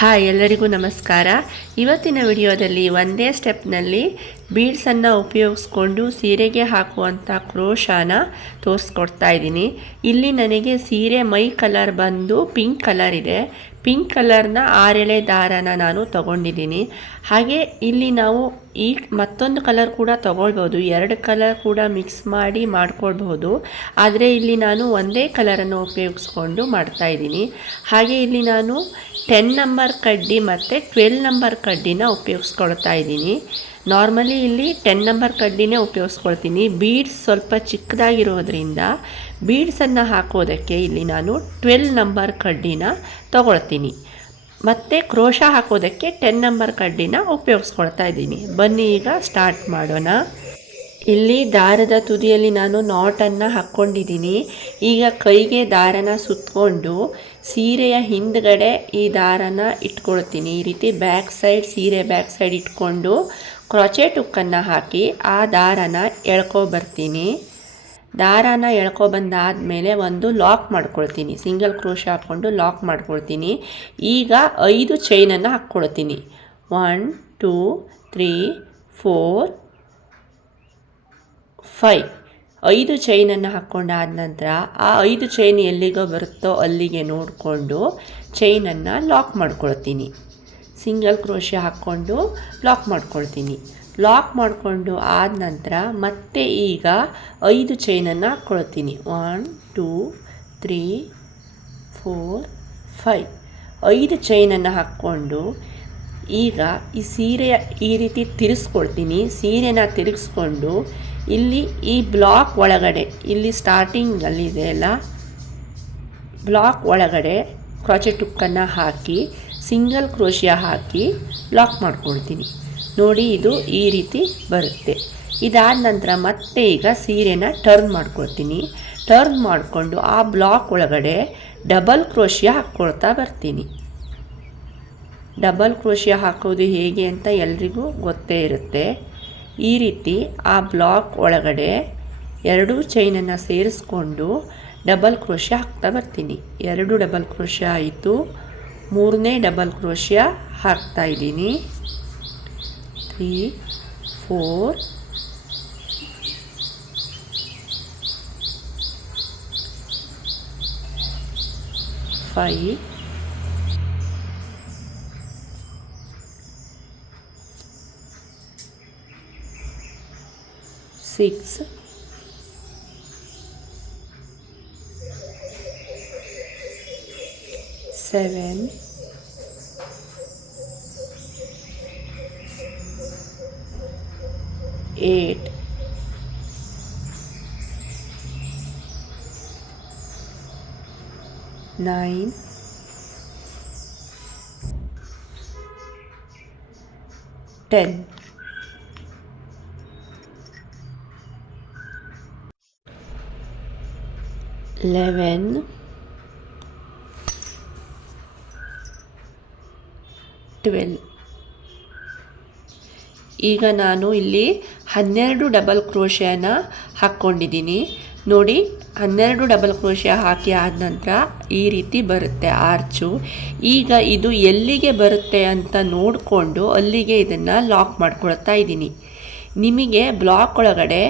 Hi, ಎಲ್ಲರಿಗೂ ನಮಸ್ಕಾರ. ಇವತ್ತಿನ ವಿಡಿಯೋದಲ್ಲಿ ಒಂದೇ ಸ್ಟೆಪ್ನಲ್ಲಿ ಬೀಡ್ಸನ್ನು ಉಪಯೋಗಿಸ್ಕೊಂಡು ಸೀರೆಗೆ ಹಾಕುವಂಥ ಕ್ರೋಶಾನ ತೋರಿಸ್ಕೊಡ್ತಾ ಇದ್ದೀನಿ. ಇಲ್ಲಿ ನನಗೆ ಸೀರೆ ಮೈ ಕಲರ್ ಬಂದು ಪಿಂಕ್ ಕಲರ್ ಇದೆ. ಪಿಂಕ್ ಕಲರ್ನ 6 ಎಳೆ ದಾರನ ನಾನು ತಗೊಂಡಿದ್ದೀನಿ. ಹಾಗೆ ಇಲ್ಲಿ ನಾವು ಈ ಮತ್ತೊಂದು ಕಲರ್ ಕೂಡ ತಗೊಳ್ಬೋದು, 2 ಕಲರ್ ಕೂಡ ಮಿಕ್ಸ್ ಮಾಡಿ ಮಾಡ್ಕೊಳ್ಬಹುದು. ಆದರೆ ಇಲ್ಲಿ ನಾನು ಒಂದೇ ಕಲರನ್ನು ಉಪಯೋಗಿಸ್ಕೊಂಡು ಮಾಡ್ತಾಯಿದ್ದೀನಿ. ಹಾಗೆ ಇಲ್ಲಿ ನಾನು 10 ನಂಬರ್ ಕಡ್ಡಿ ಮತ್ತು 12 ನಂಬರ್ ಕಡ್ಡಿನ ಉಪಯೋಗಿಸ್ಕೊಳ್ತಾ ಇದ್ದೀನಿ. ನಾರ್ಮಲಿ ಇಲ್ಲಿ 10 ನಂಬರ್ ಕಡ್ಡಿನೇ ಉಪಯೋಗಿಸ್ಕೊಳ್ತೀನಿ. ಬೀಡ್ಸ್ ಸ್ವಲ್ಪ ಚಿಕ್ಕದಾಗಿರೋದ್ರಿಂದ ಬೀಡ್ಸನ್ನು ಹಾಕೋದಕ್ಕೆ ಇಲ್ಲಿ ನಾನು 12 ನಂಬರ್ ಕಡ್ಡಿನ ತಗೊಳ್ತೀನಿ. ಮತ್ತು ಕ್ರೋಶ ಹಾಕೋದಕ್ಕೆ 10 ನಂಬರ್ ಕಡ್ಡಿನ ಉಪಯೋಗಿಸ್ಕೊಳ್ತಾ ಇದ್ದೀನಿ. ಬನ್ನಿ ಈಗ ಸ್ಟಾರ್ಟ್ ಮಾಡೋಣ. ಇಲ್ಲಿ ದಾರದ ತುದಿಯಲ್ಲಿ ನಾನು ನಾಟನ್ನು ಹಾಕ್ಕೊಂಡಿದ್ದೀನಿ. ಈಗ ಕೈಗೆ ದಾರನ ಸುತ್ತಕೊಂಡು ಸೀರೆಯ ಹಿಂದ್ಗಡೆ ಈ ದಾರನ ಇಟ್ಕೊಳ್ತೀನಿ. ಈ ರೀತಿ ಸೀರೆ ಬ್ಯಾಕ್ ಸೈಡ್ ಇಟ್ಕೊಂಡು ಕ್ರೋಚೆಟ್ ಹುಕ್ಕನ್ನು ಹಾಕಿ ಆ ದಾರನ ಎಳ್ಕೊಬರ್ತೀನಿ. ದಾರನ ಎಳ್ಕೊಬಂದಾದಮೇಲೆ ಒಂದು ಲಾಕ್ ಮಾಡ್ಕೊಳ್ತೀನಿ. ಸಿಂಗಲ್ ಕ್ರೋಶ ಹಾಕ್ಕೊಂಡು ಲಾಕ್ ಮಾಡ್ಕೊಳ್ತೀನಿ. ಈಗ 5 ಚೈನನ್ನು ಹಾಕ್ಕೊಳ್ತೀನಿ. 1 2 3 4 5 5 ಚೈನನ್ನು ಹಾಕ್ಕೊಂಡಾದ ನಂತರ ಆ 5 ಚೈನ್ ಎಲ್ಲಿಗೋ ಬರುತ್ತೋ ಅಲ್ಲಿಗೆ ನೋಡಿಕೊಂಡು ಚೈನನ್ನು ಲಾಕ್ ಮಾಡ್ಕೊಳ್ತೀನಿ. ಸಿಂಗಲ್ ಕ್ರೋಶ ಹಾಕ್ಕೊಂಡು ಲಾಕ್ ಮಾಡ್ಕೊಳ್ತೀನಿ. ಲಾಕ್ ಮಾಡಿಕೊಂಡು ಆದ ನಂತರ ಮತ್ತೆ ಈಗ 5 ಚೈನನ್ನು ಹಾಕ್ಕೊಳ್ತೀನಿ. 1 2 3 4 5 5 ಚೈನನ್ನು ಹಾಕ್ಕೊಂಡು ಈಗ ಈ ಸೀರೆಯ ಈ ರೀತಿ ತಿರುಗಿಸ್ಕೊಳ್ತೀನಿ. ಸೀರೆನ ತಿರುಗಿಸ್ಕೊಂಡು ಇಲ್ಲಿ ಈ ಬ್ಲಾಕ್ ಒಳಗಡೆ, ಇಲ್ಲಿ ಸ್ಟಾರ್ಟಿಂಗಲ್ಲಿದೆ ಅಲ್ಲ, ಬ್ಲಾಕ್ ಒಳಗಡೆ ಕ್ರೋಚೆಟ್ ಹುಕ್ಕನ್ನು ಹಾಕಿ ಸಿಂಗಲ್ ಕ್ರೋಶಿಯ ಹಾಕಿ ಲಾಕ್ ಮಾಡ್ಕೊಳ್ತೀನಿ. ನೋಡಿ, ಇದು ಈ ರೀತಿ ಬರುತ್ತೆ. ಇದಾದ ನಂತರ ಮತ್ತೆ ಈಗ ಸೀರೆನ ಟರ್ನ್ ಮಾಡ್ಕೊಳ್ತೀನಿ. ಟರ್ನ್ ಮಾಡಿಕೊಂಡು ಆ ಬ್ಲಾಕ್ ಒಳಗಡೆ ಡಬಲ್ ಕ್ರೋಶಿಯ ಹಾಕ್ಕೊಳ್ತಾ ಬರ್ತೀನಿ. ಡಬಲ್ ಕ್ರೋಶಿಯ ಹಾಕೋದು ಹೇಗೆ ಅಂತ ಎಲ್ರಿಗೂ ಗೊತ್ತೇ ಇರುತ್ತೆ. ಈ ರೀತಿ ಆ ಬ್ಲಾಕ್ ಒಳಗಡೆ 2 ಚೈನನ್ನು ಸೇರಿಸ್ಕೊಂಡು ಡಬಲ್ ಕ್ರೋಶಿಯ ಹಾಕ್ತಾ ಬರ್ತೀನಿ. 2 ಡಬಲ್ ಕ್ರೋಶಿಯ ಆಯಿತು. 3ನೇ ಡಬಲ್ ಕ್ರೋಶಿಯ ಹಾಕ್ತಾ ಇದ್ದೀನಿ. 3 4 5 6 7 8 9 10 11 12 ಈಗ ನಾನು ಇಲ್ಲಿ 12 ಡಬಲ್ ಕ್ರೋಶಿಯನ ಹಾಕ್ಕೊಂಡಿದ್ದೀನಿ. ನೋಡಿ, 12 ಡಬಲ್ ಕ್ರೋಶಿಯ ಹಾಕಿ ಆದ ನಂತರ ಈ ರೀತಿ ಬರುತ್ತೆ ಆರ್ಚು. ಈಗ ಇದು ಎಲ್ಲಿಗೆ ಬರುತ್ತೆ ಅಂತ ನೋಡಿಕೊಂಡು ಅಲ್ಲಿಗೆ ಇದನ್ನು ಲಾಕ್ ಮಾಡ್ಕೊಳ್ತಾ ಇದ್ದೀನಿ. ನಿಮಗೆ ಬ್ಲಾಕ್ ಒಳಗಡೆ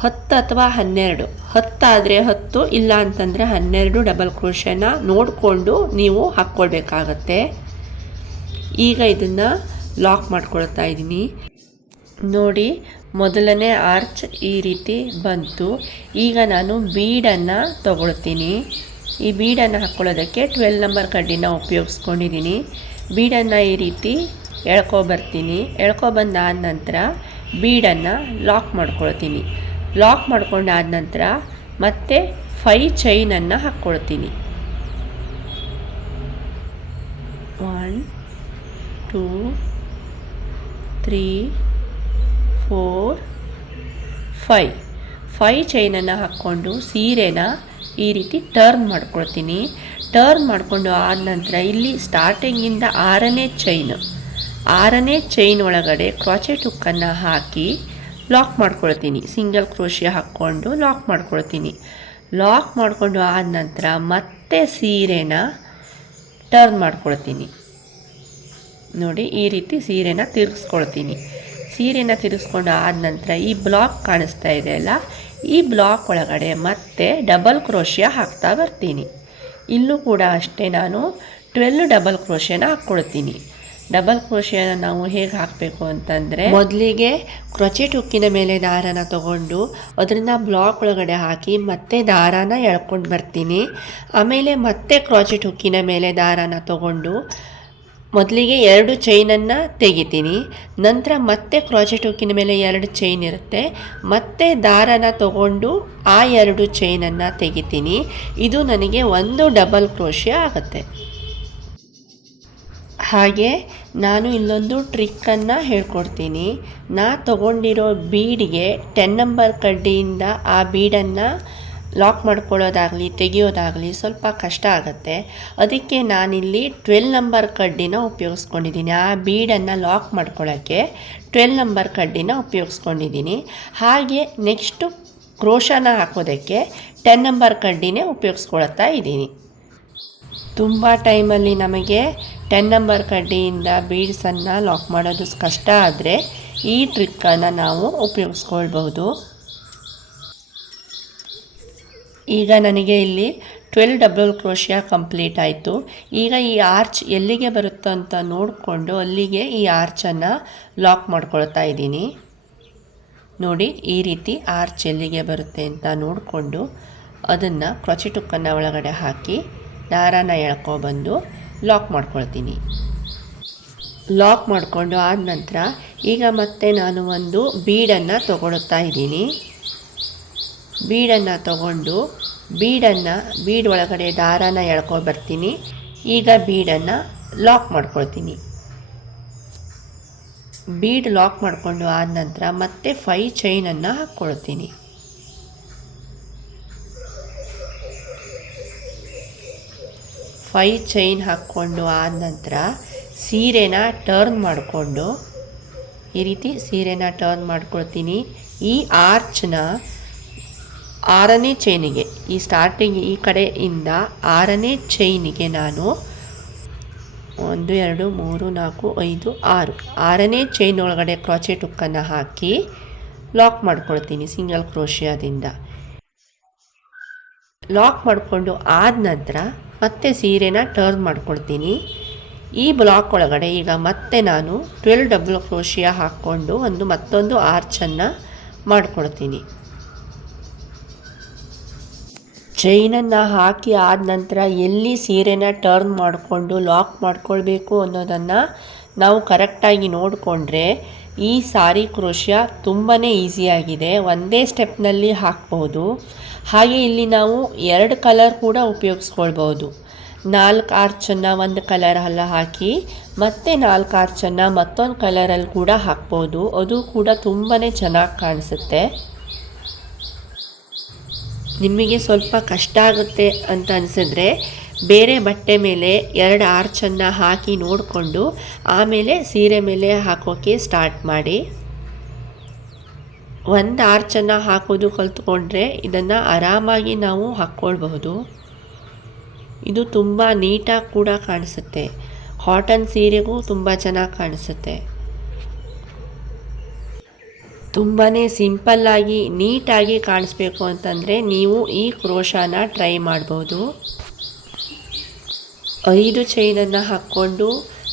10 ಅಥವಾ 12, 10 ಆದರೆ 10, ಇಲ್ಲ ಅಂತಂದರೆ 12 ಡಬಲ್ ಕ್ರೋಶನ ನೋಡಿಕೊಂಡು ನೀವು ಹಾಕ್ಕೊಳ್ಬೇಕಾಗತ್ತೆ. ಈಗ ಇದನ್ನು ಲಾಕ್ ಮಾಡ್ಕೊಳ್ತಾ ಇದ್ದೀನಿ. ನೋಡಿ, ಮೊದಲನೇ ಆರ್ಚ್ ಈ ರೀತಿ ಬಂತು. ಈಗ ನಾನು ಬೀಡನ್ನು ತಗೊಳ್ತೀನಿ. ಈ ಬೀಡನ್ನು ಹಾಕ್ಕೊಳ್ಳೋದಕ್ಕೆ 12 ನಂಬರ್ ಕಡ್ಡಿನ ಉಪಯೋಗಿಸ್ಕೊಂಡಿದ್ದೀನಿ. ಬೀಡನ್ನು ಈ ರೀತಿ ಎಳ್ಕೊಬರ್ತೀನಿ. ಎಳ್ಕೊಬಂದಾದ ನಂತರ ಬೀಡನ್ನು ಲಾಕ್ ಮಾಡ್ಕೊಳ್ತೀನಿ. ಲಾಕ್ ಮಾಡ್ಕೊಂಡಾದ ನಂತರ ಮತ್ತೆ 5 ಚೈನನ್ನು ಹಾಕ್ಕೊಳ್ತೀನಿ. 1 2 3 4 5 ಚೈನನ್ನು ಹಾಕ್ಕೊಂಡು ಸೀರೆನ ಈ ರೀತಿ ಟರ್ನ್ ಮಾಡ್ಕೊಳ್ತೀನಿ. ಟರ್ನ್ ಮಾಡಿಕೊಂಡು ಆದ ನಂತರ ಇಲ್ಲಿ ಸ್ಟಾರ್ಟಿಂಗಿಂದ 6ನೇ ಚೈನ್ ಒಳಗಡೆ ಕ್ರೋಚೆಟ್ ಹುಕ್ಕನ್ನು ಹಾಕಿ ಲಾಕ್ ಮಾಡ್ಕೊಳ್ತೀನಿ. ಸಿಂಗಲ್ ಕ್ರೋಶಿಯ ಹಾಕ್ಕೊಂಡು ಲಾಕ್ ಮಾಡ್ಕೊಳ್ತೀನಿ. ಲಾಕ್ ಮಾಡಿಕೊಂಡು ಆದ ನಂತರ ಮತ್ತೆ ಸೀರೆನ ಟರ್ನ್ ಮಾಡ್ಕೊಳ್ತೀನಿ. ನೋಡಿ ಈ ರೀತಿ ಸೀರೆನ ತಿರುಗಿಸ್ಕೊಳ್ತೀನಿ. ಸೀರೆನ ತಿರುಗಿಸ್ಕೊಂಡು ಆದ ನಂತರ ಈ ಬ್ಲಾಕ್ ಕಾಣಿಸ್ತಾ ಇದೆಯಲ್ಲ, ಈ ಬ್ಲಾಕ್ ಒಳಗಡೆ ಮತ್ತೆ ಡಬಲ್ ಕ್ರೋಶಿಯ ಹಾಕ್ತಾ ಬರ್ತೀನಿ. ಇಲ್ಲೂ ಕೂಡ ಅಷ್ಟೇ ನಾನು 12 ಡಬಲ್ ಕ್ರೋಶಿಯನ ಹಾಕ್ಕೊಳ್ತೀನಿ. ಡಬಲ್ ಕ್ರೋಶಿಯನ ನಾವು ಹೇಗೆ ಹಾಕಬೇಕು ಅಂತಂದರೆ, ಮೊದಲಿಗೆ ಕ್ರೋಚೆಟ್ ಹುಕ್ಕಿನ ಮೇಲೆ ದಾರಾನ ತಗೊಂಡು ಅದರಿಂದ ಬ್ಲಾಕ್ ಒಳಗಡೆ ಹಾಕಿ ಮತ್ತೆ ದಾರಾನ ಎಳ್ಕೊಂಡು ಬರ್ತೀನಿ. ಆಮೇಲೆ ಮತ್ತೆ ಕ್ರೋಚೆಟ್ ಹುಕ್ಕಿನ ಮೇಲೆ ದಾರಾನ ತಗೊಂಡು ಮೊದಲಿಗೆ 2 ಚೈನನ್ನು ತೆಗಿತೀನಿ. ನಂತರ ಮತ್ತೆ ಕ್ರೋಚೆಟ್ ಹುಕ್ಕಿನ ಮೇಲೆ 2 ಚೈನ್ ಇರುತ್ತೆ, ಮತ್ತೆ ದಾರಾನ ತಗೊಂಡು ಆ 2 ಚೈನನ್ನು ತೆಗಿತೀನಿ. ಇದು ನನಗೆ 1 ಡಬಲ್ ಕ್ರೋಶಿಯ ಆಗುತ್ತೆ. ಹಾಗೆ ನಾನು ಇಲ್ಲೊಂದು ಟ್ರಿಕ್ಕನ್ನು ಹೇಳ್ಕೊಡ್ತೀನಿ. ನಾ ತಗೊಂಡಿರೋ ಬೀಡಿಗೆ 10 ನಂಬರ್ ಕಡ್ಡಿಯಿಂದ ಆ ಬೀಡನ್ನು ಲಾಕ್ ಮಾಡ್ಕೊಳ್ಳೋದಾಗಲಿ ತೆಗೆಯೋದಾಗಲಿ ಸ್ವಲ್ಪ ಕಷ್ಟ ಆಗುತ್ತೆ. ಅದಕ್ಕೆ ನಾನಿಲ್ಲಿ 12 ನಂಬರ್ ಕಡ್ಡಿನ ಉಪಯೋಗಿಸ್ಕೊಂಡಿದ್ದೀನಿ. ಆ ಬೀಡನ್ನು ಲಾಕ್ ಮಾಡ್ಕೊಳ್ಳೋಕ್ಕೆ 12 ನಂಬರ್ ಕಡ್ಡಿನ ಉಪಯೋಗಿಸ್ಕೊಂಡಿದ್ದೀನಿ. ಹಾಗೆ ನೆಕ್ಸ್ಟು ಕ್ರೋಶನ ಹಾಕೋದಕ್ಕೆ 10 ನಂಬರ್ ಕಡ್ಡಿನೇ ಉಪಯೋಗಿಸ್ಕೊಳ್ತಾ ಇದ್ದೀನಿ. ತುಂಬ ಟೈಮಲ್ಲಿ ನಮಗೆ 10 ನಂಬರ್ ಕಡ್ಡಿಯಿಂದ ಬೀಡ್ಸನ್ನು ಲಾಕ್ ಮಾಡೋದು ಕಷ್ಟ ಆದರೆ ಈ ಟ್ರಿಕ್ಕನ್ನು ನಾವು ಉಪಯೋಗಿಸ್ಕೊಳ್ಬಹುದು. ಈಗ ನನಗೆ ಇಲ್ಲಿ 12 ಡಬಲ್ ಕ್ರೋಶಿಯ ಕಂಪ್ಲೀಟ್ ಆಯಿತು. ಈಗ ಈ ಆರ್ಚ್ ಎಲ್ಲಿಗೆ ಬರುತ್ತೋ ಅಂತ ನೋಡಿಕೊಂಡು ಅಲ್ಲಿಗೆ ಈ ಆರ್ಚನ್ನು ಲಾಕ್ ಮಾಡ್ಕೊಳ್ತಾ ಇದ್ದೀನಿ. ನೋಡಿ ಈ ರೀತಿ ಆರ್ಚ್ ಎಲ್ಲಿಗೆ ಬರುತ್ತೆ ಅಂತ ನೋಡಿಕೊಂಡು ಅದನ್ನು ಕ್ರೋಚೆಟ್ ಹುಕ್ಕನ್ನು ಒಳಗಡೆ ಹಾಕಿ ದಾರಾನ ಎಳ್ಕೊಬಂದು ಲಾಕ್ ಮಾಡ್ಕೊಳ್ತೀನಿ. ಲಾಕ್ ಮಾಡಿಕೊಂಡು ಆದ ನಂತರ ಈಗ ಮತ್ತೆ ನಾನು ಒಂದು ಬೀಡನ್ನು ತಗೊಳ್ತಾ ಇದ್ದೀನಿ. ಬೀಡನ್ನು ತಗೊಂಡು ಬೀಡ್ ಒಳಗಡೆ ದಾರಾನ ಎಳ್ಕೊಬರ್ತೀನಿ. ಈಗ ಬೀಡನ್ನು ಲಾಕ್ ಮಾಡ್ಕೊಳ್ತೀನಿ. ಬೀಡ್ ಲಾಕ್ ಮಾಡಿಕೊಂಡು ಆದ ನಂತರ ಮತ್ತೆ 5 ಚೈನನ್ನು ಹಾಕ್ಕೊಳ್ತೀನಿ. 5 ಚೈನ್ ಹಾಕ್ಕೊಂಡು ಆದ ನಂತರ ಸೀರೆನ ಟರ್ನ್ ಮಾಡಿಕೊಂಡು ಈ ರೀತಿ ಸೀರೆನ ಟರ್ನ್ ಮಾಡ್ಕೊಳ್ತೀನಿ. ಈ ಆರ್ಚ್ನ 6ನೇ ಚೈನಿಗೆ, ಈ ಸ್ಟಾರ್ಟಿಂಗ್ ಈ ಕಡೆಯಿಂದ 6ನೇ ಚೈನಿಗೆ ನಾನು 1 2 3 4 5 6 6ನೇ ಚೈನ್ ಒಳಗಡೆ ಕ್ರೋಚೆಟ್ ಹುಕ್ಕನ್ನು ಹಾಕಿ ಲಾಕ್ ಮಾಡ್ಕೊಳ್ತೀನಿ ಸಿಂಗಲ್ ಕ್ರೋಶಿಯಾದಿಂದ. ಲಾಕ್ ಮಾಡಿಕೊಂಡು ಆದ ನಂತರ ಮತ್ತೆ ಸೀರೆನ ಟರ್ನ್ ಮಾಡ್ಕೊಳ್ತೀನಿ. ಈ ಬ್ಲಾಕ್ ಒಳಗಡೆ ಈಗ ಮತ್ತೆ ನಾನು 12 ಡಬಲ್ ಕ್ರೋಶಿಯ ಹಾಕ್ಕೊಂಡು ಮತ್ತೊಂದು ಆರ್ಚನ್ನು ಮಾಡ್ಕೊಳ್ತೀನಿ. ಚೈನನ್ನು ಹಾಕಿ ಆದ ನಂತರ ಎಲ್ಲಿ ಸೀರೆನ ಟರ್ನ್ ಮಾಡಿಕೊಂಡು ಲಾಕ್ ಮಾಡ್ಕೊಳ್ಬೇಕು ಅನ್ನೋದನ್ನು ನಾವು ಕರೆಕ್ಟಾಗಿ ನೋಡಿಕೊಂಡ್ರೆ ಈ ಸಾರಿ ಕ್ರೋಶಿಯ ತುಂಬಾ ಈಸಿಯಾಗಿದೆ, ಒಂದೇ ಸ್ಟೆಪ್ನಲ್ಲಿ ಹಾಕ್ಬೋದು. ಹಾಗೆ ಇಲ್ಲಿ ನಾವು 2 ಕಲರ್ ಕೂಡ ಉಪಯೋಗಿಸ್ಕೊಳ್ಬೋದು. 4 ಆರ್ಚನ್ನು ಒಂದು ಕಲರ್ ಎಲ್ಲ ಹಾಕಿ ಮತ್ತೆ 4 ಆರ್ಚನ್ನು ಮತ್ತೊಂದು ಕಲರಲ್ಲಿ ಕೂಡ ಹಾಕ್ಬೋದು. ಅದು ಕೂಡ ತುಂಬಾ ಚೆನ್ನಾಗಿ ಕಾಣಿಸುತ್ತೆ. ನಿಮಗೆ ಸ್ವಲ್ಪ ಕಷ್ಟ ಆಗುತ್ತೆ ಅಂತ ಅನಿಸಿದ್ರೆ ಬೇರೆ ಬಟ್ಟೆ ಮೇಲೆ 2 ಆರ್ಚನ್ನು ಹಾಕಿ ನೋಡಿಕೊಂಡು ಆಮೇಲೆ ಸೀರೆ ಮೇಲೆ ಹಾಕೋಕ್ಕೆ ಸ್ಟಾರ್ಟ್ ಮಾಡಿ. 1 ಆರ್ಚನ್ನು ಹಾಕೋದು ಕಲ್ತ್ಕೊಂಡ್ರೆ ಇದನ್ನು ಆರಾಮಾಗಿ ನಾವು ಹಾಕ್ಕೊಳ್ಬಹುದು. ಇದು ತುಂಬ ನೀಟಾಗಿ ಕೂಡ ಕಾಣಿಸುತ್ತೆ. ಕಾಟನ್ ಸೀರೆಗೂ ತುಂಬ ಚೆನ್ನಾಗಿ ಕಾಣಿಸುತ್ತೆ. ತುಂಬಾ ಸಿಂಪಲ್ಲಾಗಿ ನೀಟಾಗಿ ಕಾಣಿಸ್ಬೇಕು ಅಂತಂದರೆ ನೀವು ಈ ಕ್ರೋಶಾನ ಟ್ರೈ ಮಾಡ್ಬೋದು. 5 ಚೈನನ್ನು ಹಾಕ್ಕೊಂಡು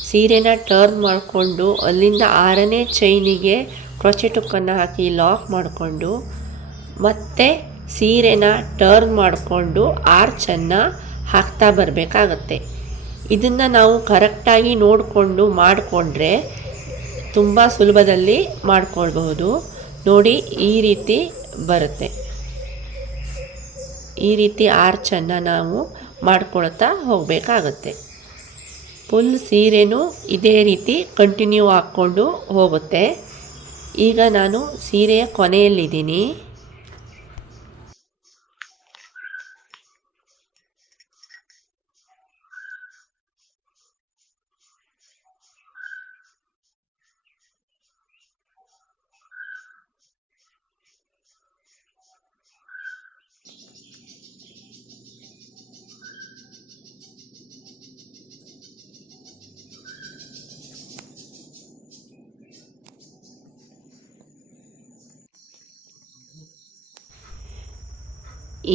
ಸೀರೆನ ಟರ್ನ್ ಮಾಡಿಕೊಂಡು ಅಲ್ಲಿಂದ 6ನೇ ಚೈನಿಗೆ ಕ್ರೋಚೆಟ್ ಹುಕ್ಕನ್ನು ಹಾಕಿ ಲಾಕ್ ಮಾಡಿಕೊಂಡು ಮತ್ತೆ ಸೀರೆನ ಟರ್ನ್ ಮಾಡಿಕೊಂಡು ಆರ್ಚನ್ನು ಹಾಕ್ತಾ ಬರಬೇಕಾಗತ್ತೆ. ಇದನ್ನು ನಾವು ಕರೆಕ್ಟಾಗಿ ನೋಡಿಕೊಂಡು ಮಾಡಿಕೊಂಡ್ರೆ ತುಂಬ ಸುಲಭದಲ್ಲಿ ಮಾಡ್ಕೊಳ್ಬಹುದು. ನೋಡಿ ಈ ರೀತಿ ಬರುತ್ತೆ. ಈ ರೀತಿ ಆರ್ಚನ್ನು ನಾವು ಮಾಡ್ಕೊಳ್ತಾ ಹೋಗಬೇಕಾಗತ್ತೆ. ಫುಲ್ ಸೀರೆನೂ ಇದೇ ರೀತಿ ಕಂಟಿನ್ಯೂ ಹಾಕ್ಕೊಂಡು ಹೋಗುತ್ತೆ. ಈಗ ನಾನು ಸೀರೆಯ ಕೊನೆಯಲ್ಲಿದ್ದೀನಿ.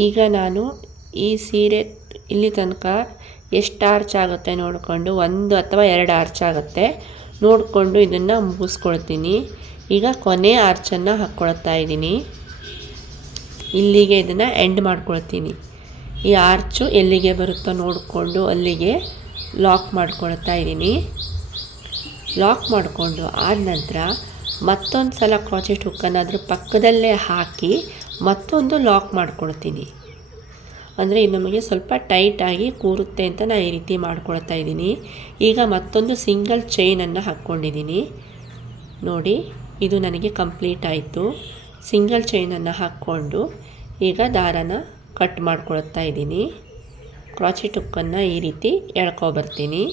ಈಗ ನಾನು ಈ ಸೀರೆ ಇಲ್ಲಿ ತನಕ ಎಷ್ಟು ಆರ್ಚ್ ಆಗುತ್ತೆ ನೋಡಿಕೊಂಡು 1 ಅಥವಾ 2 ಆರ್ಚ್ ಆಗುತ್ತೆ ನೋಡಿಕೊಂಡು ಇದನ್ನು ಮುಗಿಸ್ಕೊಳ್ತೀನಿ. ಈಗ ಕೊನೆ ಆರ್ಚನ್ನು ಹಾಕ್ಕೊಳ್ತಾ ಇದ್ದೀನಿ. ಇಲ್ಲಿಗೆ ಇದನ್ನು ಎಂಡ್ ಮಾಡ್ಕೊಳ್ತೀನಿ. ಈ ಆರ್ಚು ಎಲ್ಲಿಗೆ ಬರುತ್ತೋ ನೋಡಿಕೊಂಡು ಅಲ್ಲಿಗೆ ಲಾಕ್ ಮಾಡ್ಕೊಳ್ತಾ ಇದ್ದೀನಿ. ಲಾಕ್ ಮಾಡಿಕೊಂಡು ಆದ ನಂತರ ಮತ್ತೊಂದು ಸಲ ಕ್ರಾಚೆಟ್ ಹುಕ್ಕನ್ನು ಅದ್ರ ಪಕ್ಕದಲ್ಲೇ ಹಾಕಿ ಮತ್ತೊಂದು ಲಾಕ್ ಮಾಡ್ಕೊಳ್ತೀನಿ. ಅಂದರೆ ಇದು ನಮಗೆ ಸ್ವಲ್ಪ ಟೈಟಾಗಿ ಕೂರುತ್ತೆ ಅಂತ ನಾನು ಈ ರೀತಿ ಮಾಡ್ಕೊಳ್ತಾ ಇದ್ದೀನಿ. ಈಗ ಮತ್ತೊಂದು ಸಿಂಗಲ್ ಚೈನನ್ನು ಹಾಕ್ಕೊಂಡಿದ್ದೀನಿ. ನೋಡಿ, ಇದು ನನಗೆ ಕಂಪ್ಲೀಟ್ ಆಯಿತು. ಸಿಂಗಲ್ ಚೈನನ್ನು ಹಾಕ್ಕೊಂಡು ಈಗ ದಾರನ ಕಟ್ ಮಾಡ್ಕೊಳ್ತಾ ಇದ್ದೀನಿ. ಕ್ರಾಚೆಟ್ ಹುಕ್ಕನ್ನು ಈ ರೀತಿ ಎಳ್ಕೊಬರ್ತೀನಿ.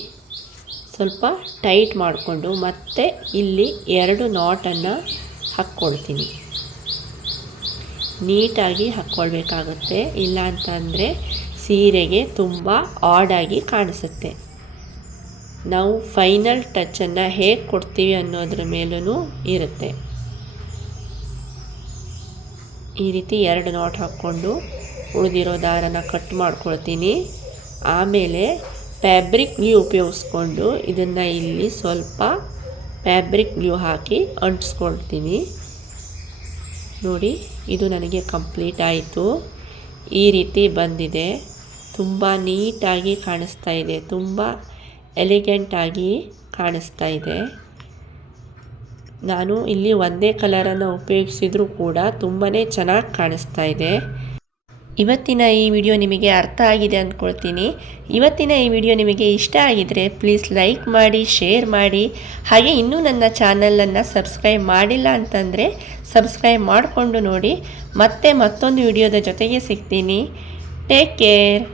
ಸ್ವಲ್ಪ ಟೈಟ್ ಮಾಡಿಕೊಂಡು ಮತ್ತೆ ಇಲ್ಲಿ 2 ನಾಟನ್ನು ಹಾಕ್ಕೊಳ್ತೀನಿ. ನೀಟಾಗಿ ಹಾಕ್ಕೊಳ್ಬೇಕಾಗುತ್ತೆ, ಇಲ್ಲ ಅಂತಂದರೆ ಸೀರೆಗೆ ತುಂಬ ಆಡಾಗಿ ಕಾಣಿಸುತ್ತೆ. ನಾವು ಫೈನಲ್ ಟಚ್ಚನ್ನು ಹೇಗೆ ಕೊಡ್ತೀವಿ ಅನ್ನೋದ್ರ ಮೇಲೂ ಇರುತ್ತೆ. ಈ ರೀತಿ 2 ನಾಟ್ ಹಾಕ್ಕೊಂಡು ಉಳಿದಿರೋ ದಾರನ ಕಟ್ ಮಾಡ್ಕೊಳ್ತೀನಿ. ಆಮೇಲೆ ಫ್ಯಾಬ್ರಿಕ್ ಗ್ಲೂ ಉಪಯೋಗಿಸ್ಕೊಂಡು ಇದನ್ನು ಇಲ್ಲಿ ಸ್ವಲ್ಪ ಫ್ಯಾಬ್ರಿಕ್ ಗ್ಲೂ ಹಾಕಿ ಅಂಟಿಸ್ಕೊಳ್ತೀನಿ. ನೋಡಿ, ಇದು ನನಗೆ ಕಂಪ್ಲೀಟ್ ಆಯಿತು. ಈ ರೀತಿ ಬಂದಿದೆ. ತುಂಬ ನೀಟಾಗಿ ಕಾಣಿಸ್ತಾ ಇದೆ, ತುಂಬ ಎಲಿಗೆಂಟಾಗಿ ಕಾಣಿಸ್ತಾ ಇದೆ. ನಾನು ಇಲ್ಲಿ ಒಂದೇ ಕಲರನ್ನು ಉಪಯೋಗಿಸಿದರೂ ಕೂಡ ತುಂಬಾ ಚೆನ್ನಾಗಿ ಕಾಣಿಸ್ತಾ ಇದೆ. ಇವತ್ತಿನ ಈ ವಿಡಿಯೋ ನಿಮಗೆ ಅರ್ಥ ಆಗಿದೆ ಅಂದ್ಕೊಳ್ತೀನಿ. ಇವತ್ತಿನ ಈ ವಿಡಿಯೋ ನಿಮಗೆ ಇಷ್ಟ ಆಗಿದರೆ ಪ್ಲೀಸ್ ಲೈಕ್ ಮಾಡಿ, ಶೇರ್ ಮಾಡಿ. ಹಾಗೆ ಇನ್ನೂ ನನ್ನ ಚಾನಲನ್ನು ಸಬ್ಸ್ಕ್ರೈಬ್ ಮಾಡಿಲ್ಲ ಅಂತಂದರೆ ಸಬ್ಸ್ಕ್ರೈಬ್ ಮಾಡಿಕೊಂಡು ನೋಡಿ. ಮತ್ತೆ ಮತ್ತೊಂದು ವಿಡಿಯೋದ ಜೊತೆಗೆ ಸಿಗ್ತೀನಿ. Take care.